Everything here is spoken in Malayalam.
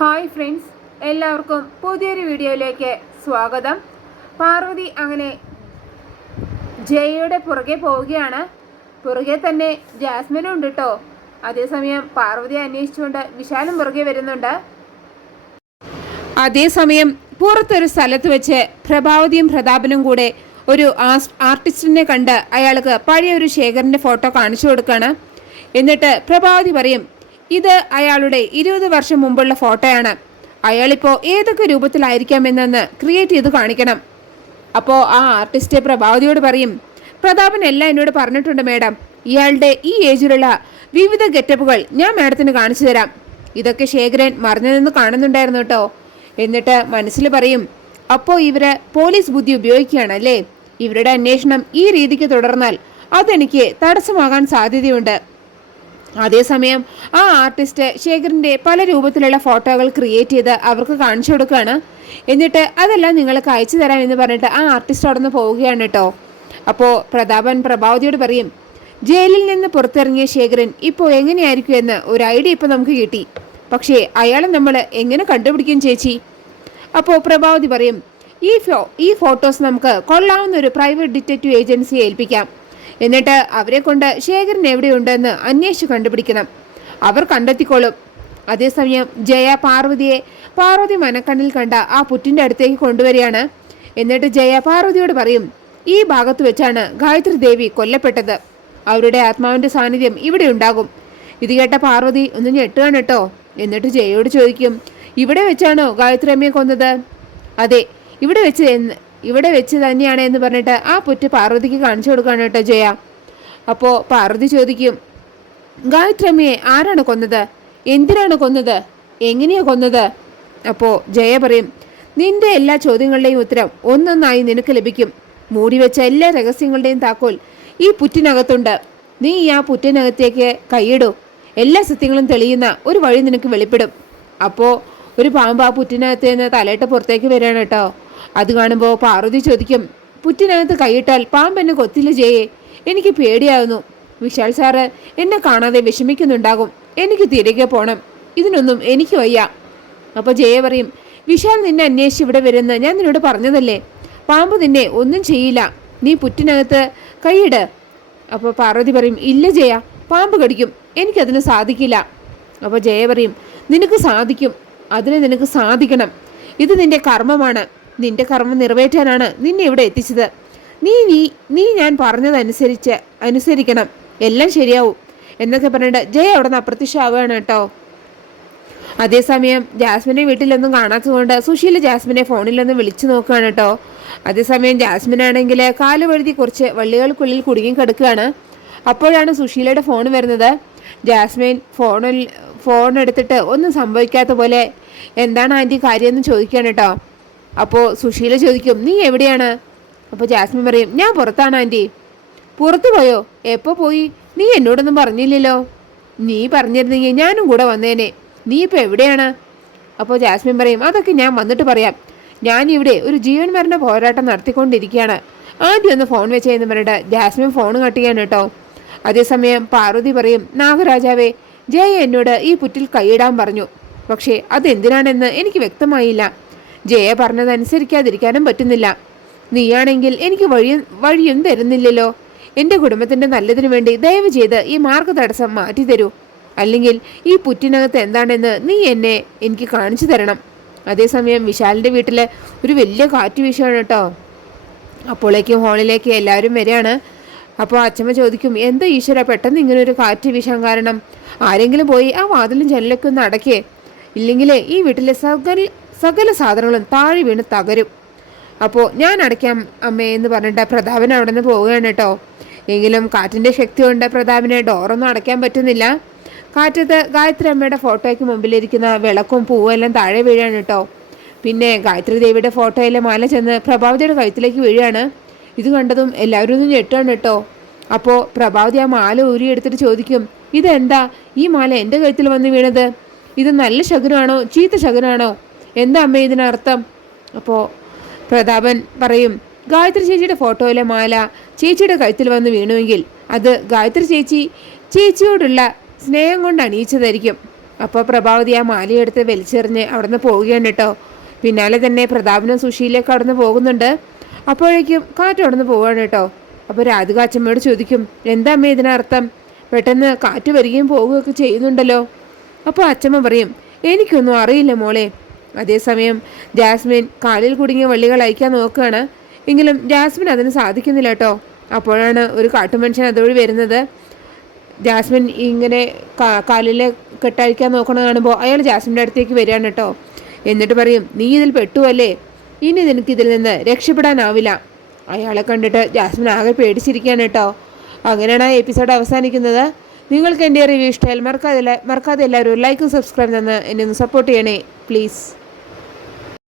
ഹായ് ഫ്രണ്ട്സ്, എല്ലാവർക്കും പുതിയൊരു വീഡിയോയിലേക്ക് സ്വാഗതം. പാർവതി അങ്ങനെ ജയയുടെ പുറകെ പോവുകയാണ്. പുറകെ തന്നെ ജാസ്മിനും ഉണ്ട് കേട്ടോ. അതേസമയം പാർവതിയെ അന്വേഷിച്ചുകൊണ്ട് വിശാലും പുറകെ വരുന്നുണ്ട്. അതേസമയം പുറത്തൊരു സ്ഥലത്ത് വെച്ച് പ്രഭാവതിയും പ്രതാപനും കൂടെ ഒരു ആർട്ടിസ്റ്റിനെ കണ്ട് അയാൾക്ക് പഴയ ഒരു ശേഖറിൻ്റെ ഫോട്ടോ കാണിച്ചു കൊടുക്കുകയാണ്. എന്നിട്ട് പ്രഭാവതി പറയും, ഇത് അയാളുടെ 20 വർഷം മുമ്പുള്ള ഫോട്ടോയാണ്. അയാളിപ്പോൾ ഏതൊക്കെ രൂപത്തിലായിരിക്കാമെന്ന് ക്രിയേറ്റ് ചെയ്ത് കാണിക്കണം. അപ്പോൾ ആ ആർട്ടിസ്റ്റ് പ്രഭാവതിയോട് പറയും, പ്രതാപൻ എല്ലാം എന്നോട് പറഞ്ഞിട്ടുണ്ട് മാഡം. ഇയാളുടെ ഈ ഏജിലുള്ള വിവിധ ഗെറ്റപ്പുകൾ ഞാൻ മാഡത്തിന് കാണിച്ചു തരാം. ഇതൊക്കെ ശേഖരൻ മറിഞ്ഞു നിന്ന് കാണുന്നുണ്ടായിരുന്നു കേട്ടോ. എന്നിട്ട് മനസ്സിൽ പറയും, അപ്പോൾ ഇവര് പോലീസ് ബുദ്ധി ഉപയോഗിക്കുകയാണല്ലേ. ഇവരുടെ അന്വേഷണം ഈ രീതിക്ക് തുടർന്നാൽ അതെനിക്ക് തടസ്സമാകാൻ സാധ്യതയുണ്ട്. അതേസമയം ആ ആർട്ടിസ്റ്റ് ശേഖറിൻ്റെ പല രൂപത്തിലുള്ള ഫോട്ടോകൾ ക്രിയേറ്റ് ചെയ്ത് അവർക്ക് കാണിച്ചു കൊടുക്കുകയാണ്. എന്നിട്ട് അതെല്ലാം നിങ്ങൾക്ക് അയച്ചു തരാം എന്ന് പറഞ്ഞിട്ട് ആ ആർട്ടിസ്റ്റ് അവിടെ നിന്ന് പോവുകയാണ് കേട്ടോ. അപ്പോൾ പ്രതാപൻ പ്രഭാവതിയോട് പറയും, ജയിലിൽ നിന്ന് പുറത്തിറങ്ങിയ ശേഖരൻ ഇപ്പോൾ എങ്ങനെയായിരിക്കും എന്ന് ഒരു ഐഡിയ ഇപ്പോൾ നമുക്ക് കിട്ടി. പക്ഷേ അയാളെ നമ്മൾ എങ്ങനെ കണ്ടുപിടിക്കും ചേച്ചി? അപ്പോൾ പ്രഭാവതി പറയും, ഈ ഫോട്ടോസ് നമുക്ക് കൊള്ളാവുന്ന ഒരു പ്രൈവറ്റ് ഡിറ്റക്റ്റീവ് ഏജൻസിയെ ഏൽപ്പിക്കാം. എന്നിട്ട് അവരെ കൊണ്ട് ശേഖരൻ എവിടെയുണ്ടെന്ന് അന്വേഷിച്ച് കണ്ടുപിടിക്കണം. അവർ കണ്ടെത്തിക്കോളും. അതേസമയം ജയ പാർവതി മനക്കണ്ണിൽ കണ്ട ആ പുറ്റിൻ്റെ അടുത്തേക്ക് കൊണ്ടുവരികയാണ്. എന്നിട്ട് ജയ പാർവതിയോട് പറയും, ഈ ഭാഗത്ത് വെച്ചാണ് ഗായത്രി ദേവി കൊല്ലപ്പെട്ടത്. അവരുടെ ആത്മാവിൻ്റെ സാന്നിധ്യം ഇവിടെ ഉണ്ടാകും. ഇത് കേട്ട പാർവതി ഒന്ന് ഞെട്ടുകയാണ് കേട്ടോ. എന്നിട്ട് ജയയോട് ചോദിക്കും, ഇവിടെ വെച്ചാണോ ഗായത്രി അമ്മയെ കൊന്നത്? അതെ, ഇവിടെ വെച്ച് തന്നെയാണ് എന്ന് പറഞ്ഞിട്ട് ആ പുറ്റ് പാർവതിക്ക് കാണിച്ചു കൊടുക്കുകയാണ് കേട്ടോ ജയ. അപ്പോൾ പാർവതി ചോദിക്കും, ഗായത്രി അമ്മയെ ആരാണ് കൊന്നത്? എന്തിനാണ് കൊന്നത്? എങ്ങനെയാ കൊന്നത്? അപ്പോൾ ജയ പറയും, നിന്റെ എല്ലാ ചോദ്യങ്ങളുടെയും ഉത്തരം ഒന്നൊന്നായി നിനക്ക് ലഭിക്കും. മൂടിവെച്ച എല്ലാ രഹസ്യങ്ങളുടെയും താക്കോൽ ഈ പുറ്റിനകത്തുണ്ട്. നീ ആ പുറ്റിനകത്തേക്ക് കൈയിടൂ. എല്ലാ സത്യങ്ങളും തെളിയുന്ന ഒരു വഴി നിനക്ക് വെളിപ്പെടും. അപ്പോൾ ഒരു പാമ്പ് ആ പുറ്റിനകത്ത് നിന്ന് തലയിട്ട് പുറത്തേക്ക് വരികയാണ് കേട്ടോ. അത് കാണുമ്പോൾ പാർവതി ചോദിക്കും, പുറ്റിനകത്ത് കൈയിട്ടാൽ പാമ്പ് എന്നെ കൊത്തില്ല ജയേ. എനിക്ക് പേടിയാവുന്നു. വിശാൽ സാറ് എന്നെ കാണാതെ വിഷമിക്കുന്നുണ്ടാകും. എനിക്ക് തിരികെ പോകണം. ഇതിനൊന്നും എനിക്ക് വയ്യ. അപ്പോൾ ജയ പറയും, വിശാൽ നിന്നെ അന്വേഷിച്ച് ഇവിടെ വരുന്ന ഞാൻ നിന്നോട് പറഞ്ഞതല്ലേ. പാമ്പ് നിന്നെ ഒന്നും ചെയ്യില്ല. നീ പുറ്റിനകത്ത് കൈയിട്. അപ്പോൾ പാർവതി പറയും, ഇല്ല ജയ, പാമ്പ് കടിക്കും. എനിക്കതിന് സാധിക്കില്ല. അപ്പോൾ ജയ പറയും, നിനക്ക് സാധിക്കും. അതിന് നിനക്ക് സാധിക്കണം. ഇത് നിന്റെ കർമ്മമാണ്. നിന്റെ കർമ്മം നിറവേറ്റാനാണ് നിന്നെ ഇവിടെ എത്തിച്ചത്. നീ ഞാൻ അനുസരിക്കണം. എല്ലാം ശരിയാവും എന്നൊക്കെ പറഞ്ഞിട്ട് ജയ അവിടെ നിന്ന് അപ്രത്യക്ഷമാവുകയാണ് കേട്ടോ. അതേസമയം ജാസ്മിനെ വീട്ടിലൊന്നും കാണാത്തതുകൊണ്ട് സുശീല ജാസ്മിനെ ഫോണിലൊന്ന് വിളിച്ചു നോക്കുകയാണ് കേട്ടോ. അതേസമയം ജാസ്മിനാണെങ്കിൽ കാല് വഴുതി കുറച്ച് വള്ളികൾക്കുള്ളിൽ കുടുങ്ങി കിടക്കുകയാണ്. അപ്പോഴാണ് സുശീലയുടെ ഫോൺ വരുന്നത്. ജാസ്മിൻ ഫോൺ എടുത്തിട്ട് ഒന്നും സംഭവിക്കാത്ത പോലെ, എന്താണ് ആൻറ്റി കാര്യമെന്ന് ചോദിക്കുകയാണ് കേട്ടോ. അപ്പോൾ സുശീല ചോദിക്കും, നീ എവിടെയാണ്? അപ്പോൾ ജാസ്മിൻ പറയും, ഞാൻ പുറത്താണ് ആൻറ്റി. പുറത്തു പോയോ? എപ്പോൾ പോയി? നീ എന്നോടൊന്നും പറഞ്ഞില്ലല്ലോ. നീ പറഞ്ഞിരുന്നെങ്കിൽ ഞാനും കൂടെ വന്നേനെ. നീ ഇപ്പോൾ എവിടെയാണ്? അപ്പോൾ ജാസ്മിൻ പറയും, അതൊക്കെ ഞാൻ വന്നിട്ട് പറയാം. ഞാനിവിടെ ഒരു ജീവൻ മരണ പോരാട്ടം നടത്തിക്കൊണ്ടിരിക്കുകയാണ്. ആദ്യം ഒന്ന് ഫോൺ വെച്ചതെന്ന് പറഞ്ഞിട്ട് ജാസ്മിൻ ഫോൺ കട്ടിയാണ് കേട്ടോ. അതേസമയം പാർവതി പറയും, നാഗരാജാവേ, ജയ എന്നോട് ഈ പുറ്റിൽ കൈയിടാൻ പറഞ്ഞു. പക്ഷേ അതെന്തിനാണെന്ന് എനിക്ക് വ്യക്തമായില്ല. ജയ പറഞ്ഞതനുസരിക്കാതിരിക്കാനും പറ്റുന്നില്ല. നീയാണെങ്കിൽ എനിക്ക് വഴിയും തരുന്നില്ലല്ലോ. എൻ്റെ കുടുംബത്തിൻ്റെ നല്ലതിനു വേണ്ടി ദയവ് ചെയ്ത് ഈ മാർഗ തടസ്സം മാറ്റി തരൂ. അല്ലെങ്കിൽ ഈ പുറ്റിനകത്ത് എന്താണെന്ന് നീ എനിക്ക് കാണിച്ചു തരണം. അതേസമയം വിശാലിൻ്റെ വീട്ടിൽ ഒരു വലിയ കാറ്റ് വീശുകയാണ് കേട്ടോ. അപ്പോഴേക്കും ഹോളിലേക്ക് എല്ലാവരും വരികയാണ്. അപ്പോൾ അച്ഛമ്മ ചോദിക്കും, എന്താ ഈശ്വര പെട്ടെന്ന് ഇങ്ങനെ ഒരു കാറ്റ് വീശാൻ കാരണം? ആരെങ്കിലും പോയി ആ വാതിലും ജനലൊക്കെ ഒന്ന് അടയ്ക്കേ. ഇല്ലെങ്കിൽ ഈ വീട്ടിലെ സകല സാധനങ്ങളും താഴെ വീണ് തകരും. അപ്പോൾ ഞാൻ അടയ്ക്കാം അമ്മേ എന്ന് പറഞ്ഞിട്ട് പ്രതാപൻ അവിടെ നിന്ന് പോവുകയാണ് കേട്ടോ. എങ്കിലും കാറ്റിൻ്റെ ശക്തി കൊണ്ട് പ്രതാപിനെ ഡോറൊന്നും അടയ്ക്കാൻ പറ്റുന്നില്ല. കാറ്റത്ത് ഗായത്രി അമ്മയുടെ ഫോട്ടോയ്ക്ക് മുമ്പിലിരിക്കുന്ന വിളക്കും പൂവും എല്ലാം താഴെ വീഴാണ് കേട്ടോ. പിന്നെ ഗായത്രി ദേവിയുടെ ഫോട്ടോയിലെ മാല ചെന്ന് പ്രഭാവതിയുടെ കഴുത്തിലേക്ക് വീഴുകയാണ്. ഇത് കണ്ടതും എല്ലാവരും ഒന്നും ഞെട്ടാണ് കേട്ടോ. അപ്പോൾ പ്രഭാവതി ആ മാല ഊരിയെടുത്തിട്ട് ചോദിക്കും, ഇതെന്താ ഈ മാല എൻ്റെ കഴുത്തിൽ വന്ന് വീണത്? ഇത് നല്ല ശകുനാണോ ചീത്ത ശകുനാണോ? എന്താ അമ്മ ഇതിനർത്ഥം? അപ്പോൾ പ്രതാപൻ പറയും, ഗായത്രി ചേച്ചിയുടെ ഫോട്ടോയിലെ മാല ചേച്ചിയുടെ കഴുത്തിൽ വന്ന് വീണുവെങ്കിൽ അത് ഗായത്രി ചേച്ചിയോടുള്ള സ്നേഹം കൊണ്ട് അണിയിച്ചതായിരിക്കും. അപ്പോൾ പ്രഭാവതി ആ മാലയെടുത്ത് വലിച്ചെറിഞ്ഞ് അവിടുന്ന് പോവുകയാണ് കേട്ടോ. പിന്നാലെ തന്നെ പ്രതാപനും സുശീലയൊക്കെ അവിടുന്ന് പോകുന്നുണ്ട്. അപ്പോഴേക്കും കാറ്റ് അവിടുന്ന് പോവുകയാണ് കേട്ടോ. അപ്പോൾ രാധിക അച്ഛമ്മയോട് ചോദിക്കും, എന്താ അമ്മ ഇതിനർത്ഥം? പെട്ടെന്ന് കാറ്റ് വരികയും പോവുകയൊക്കെ ചെയ്യുന്നുണ്ടല്ലോ. അപ്പോൾ അച്ഛമ്മ പറയും, എനിക്കൊന്നും അറിയില്ല മോളെ. അതേസമയം ജാസ്മിൻ കാലിൽ കുടുങ്ങിയ വള്ളികൾ അയക്കാൻ നോക്കുകയാണ്. എങ്കിലും ജാസ്മിൻ അതിന് സാധിക്കുന്നില്ല കേട്ടോ. അപ്പോഴാണ് ഒരു കാട്ടുമനുഷ്യൻ അതുവഴി വരുന്നത്. ജാസ്മിൻ ഇങ്ങനെ കാലിലെ കെട്ടഴിക്കാൻ നോക്കണ കാണുമ്പോൾ അയാൾ ജാസ്മിൻ്റെ അടുത്തേക്ക് വരികയാണ് കേട്ടോ. എന്നിട്ട് പറയും, നീ ഇതിൽ പെട്ടുവല്ലേ, ഇനി നിനക്കിതിൽ നിന്ന് രക്ഷപ്പെടാനാവില്ല. അയാളെ കണ്ടിട്ട് ജാസ്മിൻ ആകെ പേടിച്ചിരിക്കുകയാണ് കേട്ടോ. അങ്ങനെയാണ് ആ എപ്പിസോഡ് അവസാനിക്കുന്നത്. നിങ്ങൾക്ക് എൻ്റെ റിവ്യൂ ഇഷ്ടമായാൽ മറക്കാതെ എല്ലാവരും ലൈക്കും സബ്സ്ക്രൈബ് തന്ന് എന്നെ ഒന്ന് സപ്പോർട്ട് ചെയ്യണേ പ്ലീസ്.